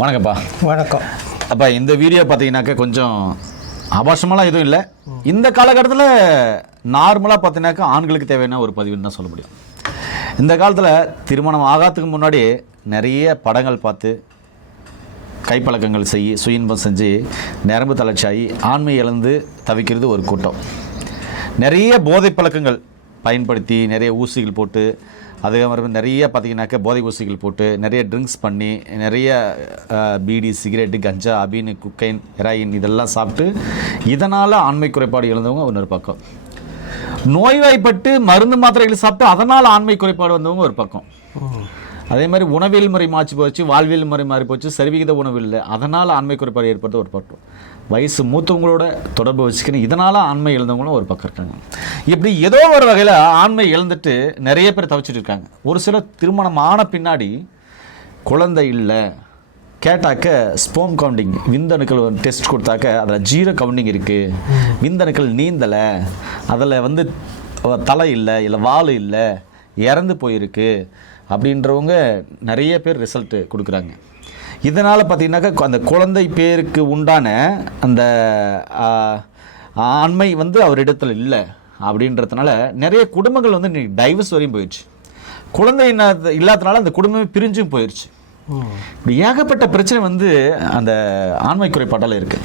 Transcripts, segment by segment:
வணக்கம்ப்பா. வணக்கம். அப்போ இந்த வீடியோ பார்த்தீங்கன்னாக்கா கொஞ்சம் அபாசமெல்லாம் எதுவும் இல்லை. இந்த காலகட்டத்தில் நார்மலாக பார்த்தீங்கன்னாக்கா ஆண்களுக்கு தேவையான ஒரு பதிவுன்னு தான் சொல்ல முடியும். இந்த காலத்தில் திருமணம் ஆகாததுக்கு முன்னாடி நிறைய படங்கள் பார்த்து கைப்பழக்கங்கள் சுயின்பம் செஞ்சு நரம்பு தளர்ச்சியாகி ஆண்மை இழந்து தவிக்கிறது ஒரு கூட்டம். நிறைய போதை பழக்கங்கள் பயன்படுத்தி நிறைய ஊசிகள் போட்டு அதுக்கப்புறம் நிறைய பார்த்திங்கனாக்கா போதை ஊசிகள் போட்டு நிறைய ட்ரிங்க்ஸ் பண்ணி நிறைய பீடி, சிகரெட்டு, கஞ்சா, அபீனு, குக்கைன், ஹெராயின் இதெல்லாம் சாப்பிட்டு இதனால் ஆண்மை குறைபாடு இழந்தவங்க இன்னொரு பக்கம். நோய்வாய்ப்பட்டு மருந்து மாத்திரைகள் சாப்பிட்டு அதனால் ஆண்மை குறைபாடு வந்தவங்க ஒரு பக்கம். அதே மாதிரி உணவியல் முறை மாற்றி போச்சு, வாழ்வியல் முறை மாறி போச்சு, சரிவிகித உணவு இல்லை, அதனால் ஆண்மை குறைபாடு ஏற்படுத்த ஒரு பக்கம். வயசு மூத்தவங்களோட தொடர்பு வச்சுக்கணும், இதனால் ஆண்மை இழந்தவங்களும் ஒரு பக்கம் இருக்காங்க. இப்படி ஏதோ ஒரு வகையில் ஆண்மை இழந்துட்டு நிறைய பேர் தவிச்சிட்டு இருக்காங்க. ஒரு சிலர் திருமணம் ஆன பின்னாடி குழந்தை இல்லை கேட்டாக்க ஸ்போம் கவுண்டிங் விந்தணுக்கள் டெஸ்ட் கொடுத்தாக்க அதில் ஜீரோ கவுண்டிங் இருக்குது, விந்தணுக்கள் நீந்தலை, அதில் தலை இல்லை வால் இல்லை, இறந்து போயிருக்கு அப்படின்றவங்க நிறைய பேர் ரிசல்ட்டு கொடுக்குறாங்க. இதனால் பார்த்திங்கனாக்கா அந்த குழந்தை பேருக்கு உண்டான அந்த ஆண்மை அவரிடத்தில் இல்லை அப்படின்றதுனால நிறைய குடும்பங்கள் இன்னைக்கு டைவர்ஸ் வரையும் போயிடுச்சு. குழந்தை இல்லாதனால அந்த குடும்பமே பிரிஞ்சும் போயிடுச்சு. இப்படி ஏகப்பட்ட பிரச்சனை அந்த ஆண்மை குறைபாட்டால் இருக்குது.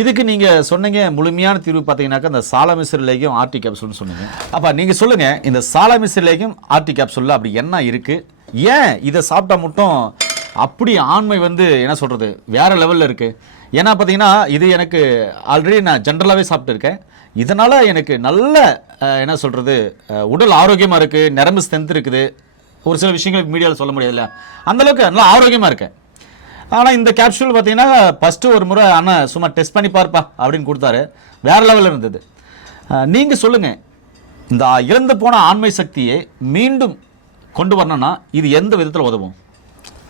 இதுக்கு நீங்கள் சொன்னீங்க முழுமையான தீர்வு பார்த்தீங்கன்னாக்கா அந்த சாலமிசிர் லேகியம் ஆர்டி கேப்சூல்னு சொன்னீங்க. அப்போ நீங்கள் சொல்லுங்கள், இந்த சாலமிசிர் லேகியம் ஆர்டி கேப்சூலில் அப்படி என்ன இருக்குது, ஏன் இதை சாப்பிட்டா மட்டும் அப்படி ஆண்மை என்ன சொல்கிறது வேறு லெவலில் இருக்குது? ஏன்னா பார்த்தீங்கன்னா இது எனக்கு ஆல்ரெடி நான் ஜென்ரலாகவே சாப்பிட்டுருக்கேன். இதனால் எனக்கு நல்ல என்ன சொல்கிறது உடல் ஆரோக்கியமாக இருக்குது, நரம்பு ஸ்ட்ரென்த் இருக்குது. ஒரு சில விஷயங்களுக்கு மீடியாவில் சொல்ல முடியாதுல்ல, அந்தளவுக்கு நல்லா ஆரோக்கியமாக இருக்கேன். ஆனால் இந்த கேப்சூல் பார்த்தீங்கன்னா ஃபஸ்ட்டு ஒரு முறை ஆனால் சும்மா டெஸ்ட் பண்ணி பார்ப்பா அப்படின்னு கொடுத்தாரு, வேறு லெவலில் இருந்தது. நீங்கள் சொல்லுங்கள், இந்த இழந்து போன ஆண்மை சக்தியை மீண்டும் கொண்டு வரணும்னா இது எந்த விதத்தில் உதவும்?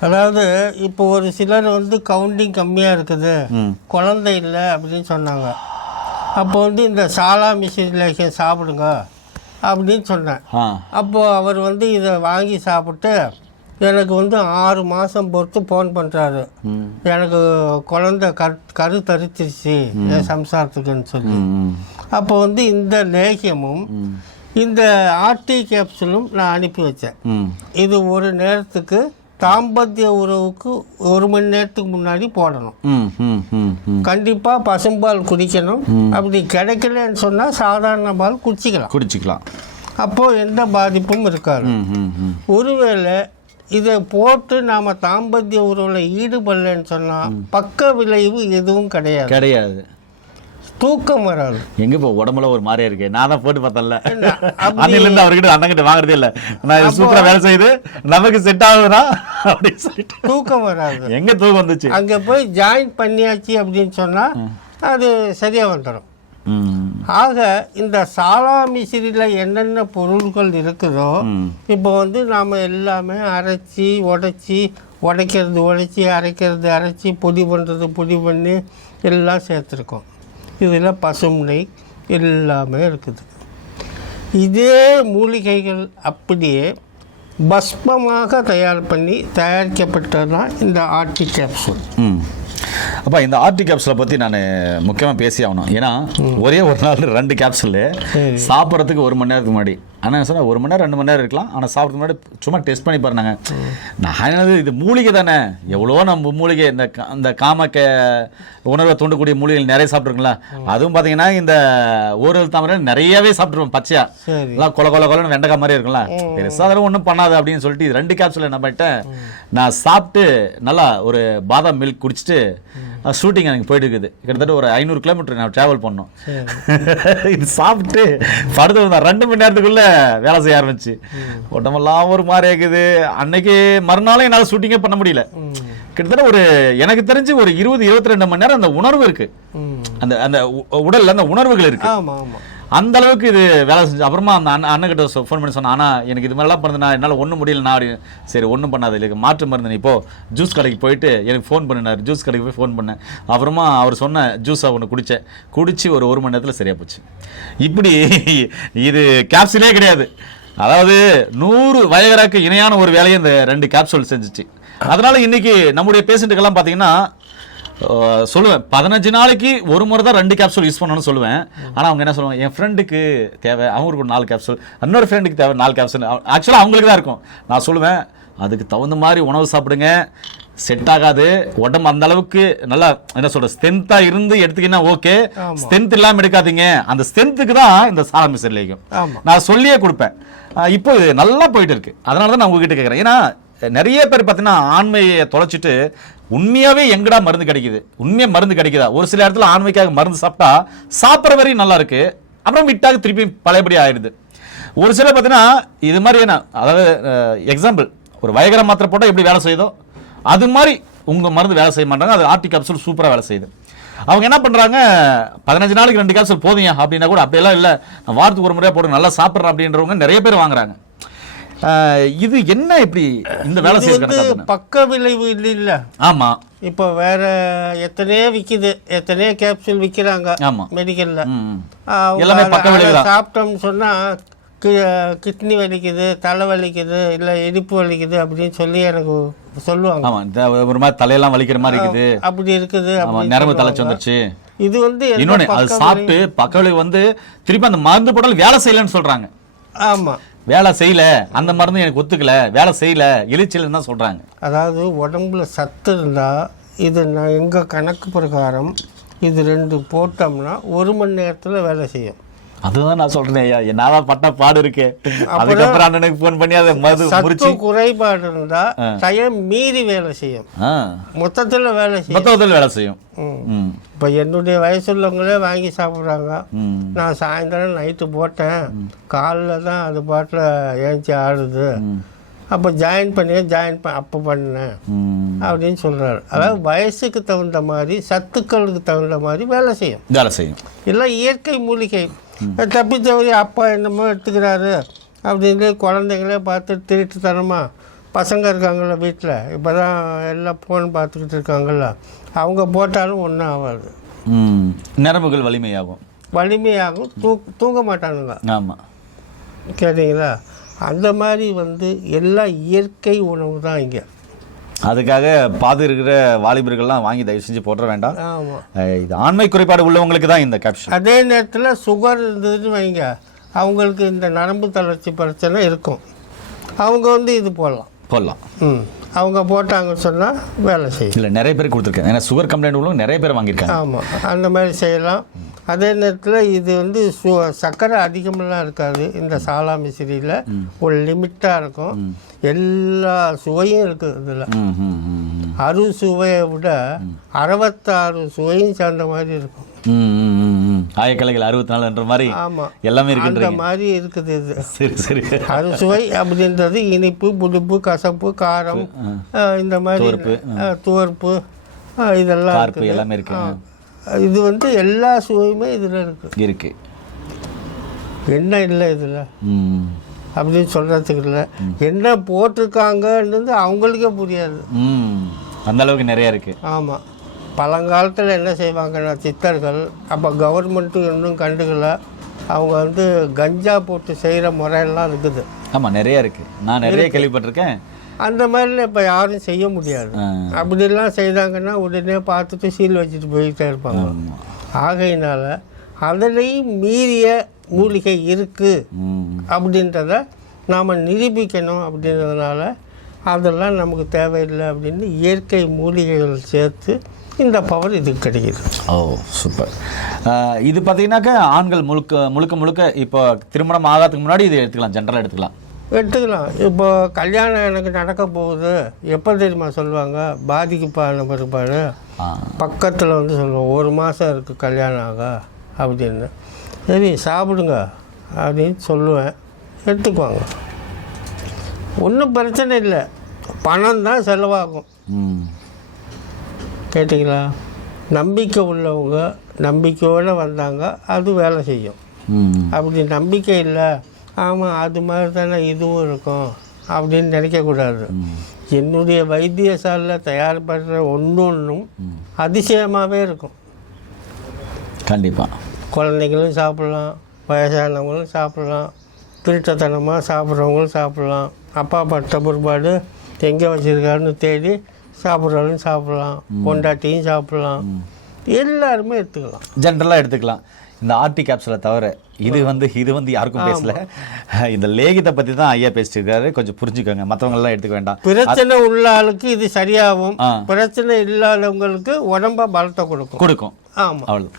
அதாவது இப்போ ஒரு சிலர் கவுண்டிங் கம்மியாக இருக்குது, குழந்தை இல்லை அப்படின்னு சொன்னாங்க. அப்போ இந்த சாலாமிசிர் லேகியம் சாப்பிடுங்க அப்படின்னு சொன்னேன். அப்போது அவர் இதை வாங்கி சாப்பிட்டு எனக்கு 6 மாதம் பொறுத்து ஃபோன் பண்ணுறாரு, எனக்கு குழந்தை கரு தரிச்சிருச்சு என் சம்சாரத்துக்குன்னு சொல்லி. அப்போ இந்த லேகியமும் இந்த ஆர்டி கேப்சூலும் நான் அனுப்பி வச்சேன். இது ஒரு நேரத்துக்கு தாம்பத்திய உறவுக்கு 1 மணி நேரத்துக்கு முன்னாடி போடணும். கண்டிப்பாக பசும்பால் குடிக்கணும். அப்படி கிடைக்கலன்னு சொன்னால் சாதாரண பால் குடிச்சிக்கலாம். அப்போது எந்த பாதிப்பும் இருக்காது. ஒருவேளை இதை போட்டு நாம் தாம்பத்திய உறவில் ஈடுபடலன்னு சொன்னால் பக்க விளைவு எதுவும் கிடையாது. தூக்கம் வராது. எங்க இப்போ உடம்புல ஒரு மாதிரியா இருக்கு, நான் தான் போட்டு பார்த்தல அன்னிலிருந்து அவர்கிட்ட அண்ணங்கிட்ட வாங்குறதே இல்லை, நான் சூப்பரா வேலை செய்யுது நமக்கு செட் ஆகுதுன்னா அப்படின்னு சொல்லிட்டு தூக்கம் வராது. எங்க தூக்கம் வந்துச்சு? அங்கே போய் ஜாயின் பண்ணியாச்சு அப்படின்னு சொன்னால் அது சரியாக வந்துடும். ஆக இந்த சாலாமிசிரியில் என்னென்ன பொருட்கள் இருக்குதோ இப்போ நாம் எல்லாமே அரைச்சி உடைச்சி அரைச்சி பொடி பண்ணி எல்லாம் சேர்த்துருக்கோம். இதில் பசும் நெய் எல்லாமே இருக்குது. இதே மூலிகைகள் அப்படியே பஸ்பமாக தயாரிக்கப்பட்டது தான் இந்த ஆர்டி கேப்சூல். அப்போ இந்த ஆர்டி கேப்சூலை பற்றி நான் முக்கியமாக பேசி ஆகணும். ஏன்னா ஒரே ஒரு நாள் 2 கேப்சூலு சாப்பிட்றதுக்கு 1 மணி நேரத்துக்கு முன்னாடி. ஆனால் சொன்னால் 1 மணி நேரம் 2 மணி நேரம் இருக்கலாம், ஆனால் சாப்பிட்றதுக்கு முன்னாடி சும்மா டெஸ்ட் பண்ணி பாருங்க. நான் இது மூலிகை தானே, எவ்வளோ நம்ம மூலிகை இந்த காமக்க உணர்வை தூண்டக்கூடிய மூலிகைகள் நிறைய சாப்பிட்ருங்களா. அதுவும் பார்த்தீங்கன்னா இந்த ஊரல் தாமரை நிறையவே சாப்பிட்ருவோம், பச்சையா எல்லாம் கொலன்னு வெண்டைக்காய் மாதிரி இருக்குங்களா. பெருசாக அதெல்லாம் ஒன்றும் பண்ணாது அப்படின்னு சொல்லிட்டு இது 2 கேப்சூல் என்ன பண்ணிட்டேன், நான் சாப்பிட்டு நல்லா ஒரு பாதாம் மில்க் குடிச்சிட்டு ஷூட்டிங் எனக்கு போயிட்டு இருக்குது. கிட்டத்தட்ட ஒரு 500 கிலோமீட்டர் நான் ட்ராவல் பண்ணோம். இது சாப்பிட்டு படுத்து 2 மணி நேரத்துக்குள்ள வேலை செய்ய ஆரம்பிச்சு உடம்பெல்லாம் ஒரு மாதிரி இருக்குது. அன்னைக்கு மறுநாளும் என்னால் ஷூட்டிங்கே பண்ண முடியல. கிட்டத்தட்ட ஒரு எனக்கு தெரிஞ்சு ஒரு 20-22 மணி நேரம் அந்த உணர்வு இருக்கு, அந்த அந்த உடல்ல அந்த உணர்வுகள் இருக்கு. அந்த அளவுக்கு இது வேலை செஞ்சு அப்புறமா அந்த அண்ணன்கிட்ட ஃபோன் பண்ணி சொன்னேன், ஆனால் எனக்கு இது மாதிரிலாம் பண்ணுதுண்ணா, என்னால் ஒன்றும் முடியலண்ணா அப்படின்னு. சரி ஒன்றும் பண்ணாது, இல்லைக்கு மாற்று மருந்து, இப்போ ஜூஸ் கடைக்கு போயிட்டு எனக்கு ஃபோன் பண்ணினார். ஜூஸ் கடைக்கு போய் ஃபோன் பண்ணேன். அப்புறமா அவர் சொன்ன ஜூஸை ஒன்று குடிச்சு ஒரு 1 மணி நேரத்தில் சரியாக போச்சு. இப்படி இது கேப்சூலே கிடையாது, அதாவது 100 வயகராக்கு இணையான ஒரு வேலையை இந்த 2 கேப்சூல் செஞ்சிச்சு. அதனால இன்னைக்கு நம்முடைய பேஷண்ட்டுக்கெல்லாம் பார்த்தீங்கன்னா சொல்லுவேன் 15 நாளைக்கு ஒரு முறை தான் 2 கேப்சூல் யூஸ் பண்ணணும்னு சொல்லுவேன். ஆனால் அவங்க என்ன சொல்லுவாங்க, என் ஃப்ரெண்டுக்கு தேவை அவங்களுக்கு ஒரு 4 கேப்சூல், இன்னொரு ஃப்ரெண்டுக்கு தேவை 4 கேப்சூல். ஆக்சுவலாக அவங்களுக்கு தான் இருக்கும். நான் சொல்லுவேன் அதுக்கு தகுந்த மாதிரி உணவு சாப்பிடுங்க, செட் ஆகாது உடம்பு அந்த அளவுக்கு நல்லா என்ன சொல்ற ஸ்ட்ரென்த்தாக இருந்து எடுத்துக்கிங்கன்னா ஓகே, ஸ்ட்ரென்த் இல்லாமல் எடுக்காதீங்க. அந்த ஸ்ட்ரென்த்துக்கு தான் இந்த சாலாமிசர் லேகியம் நான் சொல்லியே கொடுப்பேன். இப்போ இது நல்லா போயிட்டு இருக்கு. அதனால தான் நான் உங்ககிட்ட கேட்குறேன். ஏன்னா நிறைய பேர் பார்த்தீங்கன்னா ஆண்மையை தொலைச்சிட்டு உண்மையாகவே எங்கடா மருந்து கிடைக்குது, உண்மையாக மருந்து கிடைக்குதா? ஒரு சில இடத்துல ஆண்மைக்காக மருந்து சாப்பிட்டா சாப்பிட்ற வரையும் நல்லா இருக்கு, அப்புறம் விட்டாக திருப்பி பழையபடி ஆயிடுது. ஒரு சிலர் பார்த்தீங்கன்னா இது மாதிரி என்ன, அதாவது எக்ஸாம்பிள் ஒரு வயகர மாத்திரை போட்டால் எப்படி வேலை செய்யுதோ அது மாதிரி உங்கள் மருந்து வேலை செய்ய மாட்டாங்க. அது ஆர்டி கேப்சூல் சூப்பராக வேலை செய்யுது. அவங்க என்ன பண்ணுறாங்க, 15 நாளைக்கு 2 கேப்சூல் போதுங்க அப்படின்னா கூட அப்படியெல்லாம் இல்லை, நான் வாரத்துக்கு ஒரு முறையாக போட்டு நல்லா சாப்பிட்றேன் அப்படின்றவங்க நிறைய பேர் வாங்குறாங்க. இது என்ன இப்படி இந்த வேலை செய்யறது பக்க விளைவு இல்லை. ஆமா, இப்போ வேற எத்தனையோ விற்கிது, எத்தனையோ கேப்சூல் விற்கிறாங்க மெடிக்கல்ல. எல்லாமே பக்க விளைவு. சாப்பிட்டோம்னு சொன்னா கிட்னி வலிக்குது, தலை வலிக்குது, இல்லை இடுப்பு வலிக்குது அப்படின்னு சொல்லி எனக்கு சொல்லுவாங்க. ஆமா, ஒரு மாதிரி தலையெல்லாம் வலிக்கிற மாதிரி இருக்குது, அப்படி இருக்குது, நரம்பு தலைச்சு வந்துருச்சு. இது வந்து இன்னொன்னு அது சாப்பிட்டு பக்க விளைவு வந்து திருப்பி அந்த மருந்து போட்டாலும் வேலை செய்யலன்னு சொல்றாங்க. ஆமா, வேலை செய்யல, அந்த மருந்து எனக்கு ஒத்துக்கல, வேலை செய்யல, எலிச்சல்னு தான் சொல்றாங்க. அதாவது உடம்புல சத்து இருந்தா இது நான் எங்க கணக்கு பிரகாரம் இது 2 போட்டோம்னா 1 மணி நேரத்தில் வேலை செய்யும். அதுதான் நான் சொல்றேன் ஐயா, என்னால பட்ட பாடு இருக்கு. அதுக்கப்புறம் அண்ணனுக்கு போன் பண்ணி அதை சத்து குறைபாடு இருந்தா டைம் மீறி வேலை செய்யும், மொத்தத்தில் வேலை செய்யும். இப்போ என்னுடைய வயசுள்ளவங்களே வாங்கி சாப்பிட்றாங்க. நான் சாயந்தரம் நைட்டு போட்டேன், காலைல தான் அது பாட்டில் ஏஞ்சி ஆடுது, அப்போ அப்போ பண்ணேன் அப்படின்னு சொல்கிறாரு. அதாவது வயசுக்கு தகுந்த மாதிரி சத்துக்களுக்கு தகுந்த மாதிரி வேலை செய்யும். இல்லை இயற்கை மூலிகை தப்பி தவறி அப்பா என்னமோ எடுத்துக்கிறாரு அப்படின்னு குழந்தைங்களே பார்த்து திருட்டுத்தனமா பசங்க இருக்காங்கள்ல வீட்டில், இப்போ தான் எல்லாம் ஃபோன் பார்த்துக்கிட்டு இருக்காங்கல்ல, அவங்க போட்டாலும் ஒன்றும் ஆகாது. நரம்புகள் வலிமையாகும், தூங்க மாட்டானுங்க. ஆமாம், கேட்டிங்களா? அந்த மாதிரி வந்து எல்லாம் இயற்கை உணவு தான் இங்கே. அதுக்காக பாது இருக்கிற வாலிபர்கள்லாம் வாங்கி தயவு செஞ்சு போட வேண்டாம். இது ஆண்மை குறைபாடு உள்ளவங்களுக்கு தான் இந்த கேப்சூல். அதே நேரத்தில் சுகர் இருந்ததுன்னு வைங்க, அவங்களுக்கு இந்த நரம்பு தளர்ச்சி பிரச்சனை இருக்கும், அவங்க வந்து இது போடலாம். அவங்க போட்டாங்கன்னு சொன்னால் வேலை செய்யும். இல்லை, நிறைய பேர் கொடுத்துருக்கேன், ஏன்னா சுகர் கம்ப்ளைண்ட் உள்ளவங்க நிறைய பேர் வாங்கியிருக்காங்க. ஆமாம், அந்த மாதிரி செய்யலாம். அதே நேரத்தில் இது வந்து சர்க்கரை அதிகமெல்லாம் இருக்காது இந்த சாலாமிசிரியில், ஒரு லிமிட்டாக இருக்கும். எல்லா சுவையும் இருக்குது இதில். 60 சுவையை விட 66 சுவையும் சேர்ந்த மாதிரி இருக்கும். ஆயக்கலைகள் 64 மாதிரி. ஆமாம், எல்லாமே இருக்கு, அந்த மாதிரி இருக்குது இது. சரி. 60 சுவை அப்படின்றது இனிப்பு, புளிப்பு, கசப்பு, காரம், இந்த மாதிரி துவர்ப்பு, இதெல்லாம் எல்லாமே இருக்கு. இது வந்து எல்லா சுவையுமே இதில் இருக்கு. என்ன இல்லை இதில் அப்படின்னு சொல்கிறதுக்கு இல்லை, என்ன போட்டிருக்காங்கன்றது அவங்களுக்கே புரியாது, அந்த அளவுக்கு நிறைய இருக்குது. ஆமாம், பழங்காலத்தில் என்ன செய்வாங்கன்னா சித்தர்கள், அப்போ கவர்மெண்ட்டும் இன்னும் கண்டுக்கல, அவங்க வந்து கஞ்சா போட்டு செய்கிற முறையெல்லாம் இருக்குது. ஆமாம், நிறைய இருக்குது, நான் நிறைய கேள்விப்பட்டிருக்கேன். அந்த மாதிரிலாம் இப்போ யாரும் செய்ய முடியாது. அப்படிலாம் செய்தாங்கன்னா உடனே பார்த்துட்டு சீல் வச்சுட்டு போயிட்டே இருப்பாங்க. ஆகையினால அதனையும் மீறிய மூலிகை இருக்குது அப்படின்றத நாம் நிரூபிக்கணும். அப்படின்றதுனால அதெல்லாம் நமக்கு தேவையில்லை அப்படின்னு இயற்கை மூலிகைகள் சேர்த்து இந்த பவர் இதுக்கு கிடைக்கிது. ஓ, சூப்பர். இது பார்த்தீங்கன்னாக்கா ஆண்கள் முழுக்க இப்போ திருமணம் ஆகாததுக்கு முன்னாடி இது எடுத்துக்கலாம். இப்போ கல்யாணம் எனக்கு நடக்க போகுது எப்போ தெரியுமா சொல்லுவாங்க, பாதிக்குப்பான பிற்பாடு பக்கத்தில் வந்து சொல்லுவோம் 1 மாதம் இருக்குது கல்யாணம் ஆக அப்படின்னு. சரி சாப்பிடுங்க அப்படின்னு சொல்லுவேன், எடுத்துக்குவாங்க, ஒன்றும் பிரச்சனை இல்லை, பணம் தான் செலவாகும். கேட்டிங்களா? நம்பிக்கை உள்ளவங்க நம்பிக்கையோடு வந்தாங்க, அது வேலை செய்யும். அப்படி நம்பிக்கை இல்லை, ஆமாம் அது மாதிரி தானே இதுவும் இருக்கும் அப்படின்னு நினைக்கக்கூடாது. என்னுடைய வைத்தியசாலையில் தயார்படுற ஒன்றும் அதிசயமாகவே இருக்கும். கண்டிப்பாக குழந்தைங்களும் சாப்பிட்லாம், வயசானவங்களும் சாப்பிட்லாம், திருட்டத்தனமாக சாப்பிட்றவங்களும் சாப்பிட்லாம். அப்பா பட்ட பிற்பாடு எங்கே வச்சுருக்காருன்னு தேடி சாப்பிட்றாலும் சாப்பிட்லாம், பொண்டாட்டியும் சாப்பிட்லாம், எல்லாருமே எடுத்துக்கலாம், ஜென்ரலாக எடுத்துக்கலாம். இந்த ஆர்டி கேப்சூலை தவிர இது வந்து யாருக்கும் பேசல. இந்த லேகியத்தை பற்றி தான் ஐயா பேசிட்டு இருக்காரு. கொஞ்சம் புரிஞ்சுக்கோங்க, மற்றவங்களாம் எடுத்துக்க வேண்டாம். பிரச்சனை உள்ள ஆளுக்கு இது சரியாகும், பிரச்சனை இல்லாதவங்களுக்கு உடம்ப பலத்தை கொடுக்கும். ஆமாம், அவ்வளோ.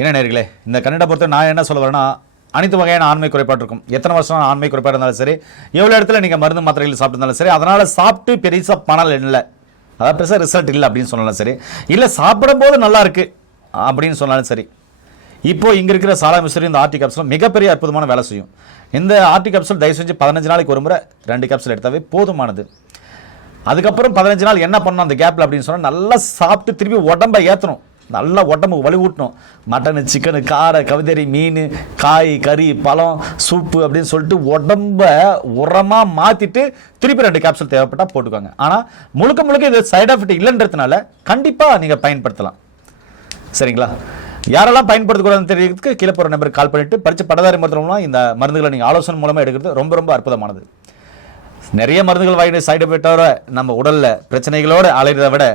என்ன நேர்களே, இந்த கன்னட பொறுத்த நான் என்ன சொல்ல வரேன்னா, அனைத்து வகையான ஆண்மை குறைபாடு இருக்கும். எத்தனை வருஷம் ஆண்மை குறைபாடு இருந்தாலும் சரி, எவ்வளோ இடத்துல நீங்கள் மருந்து மாத்திரைகள் சாப்பிட்டுருந்தாலும் சரி, அதனால் சாப்பிட்டு பெருசாக பணம் இல்லை, அதாவது பெருசாக ரிசல்ட் இல்லை அப்படின்னு சொன்னாலும் சரி, இல்லை சாப்பிடும்போது நல்லா இருக்கு அப்படின்னு சொன்னாலும் சரி, இப்போ இங்கே இருக்கிற சாலா மிஸ்ரி இந்த ஆர்டி கேப்சூல் மிகப்பெரிய அற்புதமான வேலை செய்யும். இந்த ஆர்டி கேப்சூல் தயவு செஞ்சு 15 நாளைக்கு ஒரு முறை 2 கேப்சூல் எடுத்தாவே போதுமானது. அதுக்கப்புறம் 15 நாள் என்ன பண்ணணும் அந்த கேப்பில் அப்படின்னு சொன்னால், நல்லா சாப்பிட்டு திருப்பி உடம்பை ஏற்றணும், நல்லா உடம்புக்கு வலுவூட்டணும். மட்டனு, சிக்கனு, காரை, கவிதரி, மீன், காய், கறி, பழம், சூப்பு அப்படின்னு சொல்லிட்டு உடம்ப உரமாக மாற்றிட்டு திருப்பி 2 கேப்சூல் தேவைப்பட்டால் போட்டுக்கோங்க. ஆனால் முழுக்க இது சைட் எஃபெக்ட் இல்லைன்றதுனால கண்டிப்பாக நீங்கள் பயன்படுத்தலாம். சரிங்களா? யாரெல்லாம் பயன்படுத்தக்கூடாதுன்னு தெரியறதுக்கு கீழே போகிற நம்பருக்கு கால் பண்ணிவிட்டு பரிச்சை பட்டதாரி மருத்துவம்லாம் இந்த மருந்துகளை நீங்கள் ஆலோசனை மூலமாக எடுக்கிறது ரொம்ப அற்புதமானது. நிறைய மருந்துகள் வாங்கிட்டு சைடு எஃபெக்டோட நம்ம உடலில் பிரச்சனைகளோடு அலைகிறத விட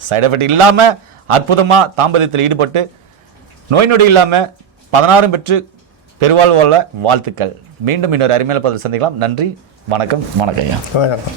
சைடு எஃபெக்ட் இல்லாமல் அற்புதமாக தாம்பத்தியத்தில் ஈடுபட்டு நோய் நொடி இல்லாமல் 16 பெற்று பெருவாழ்வு வாழ்த்துக்கள். மீண்டும் இன்னொரு அருமையான பதில் சந்திக்கலாம். நன்றி, வணக்கம் ஐயா. வணக்கம்.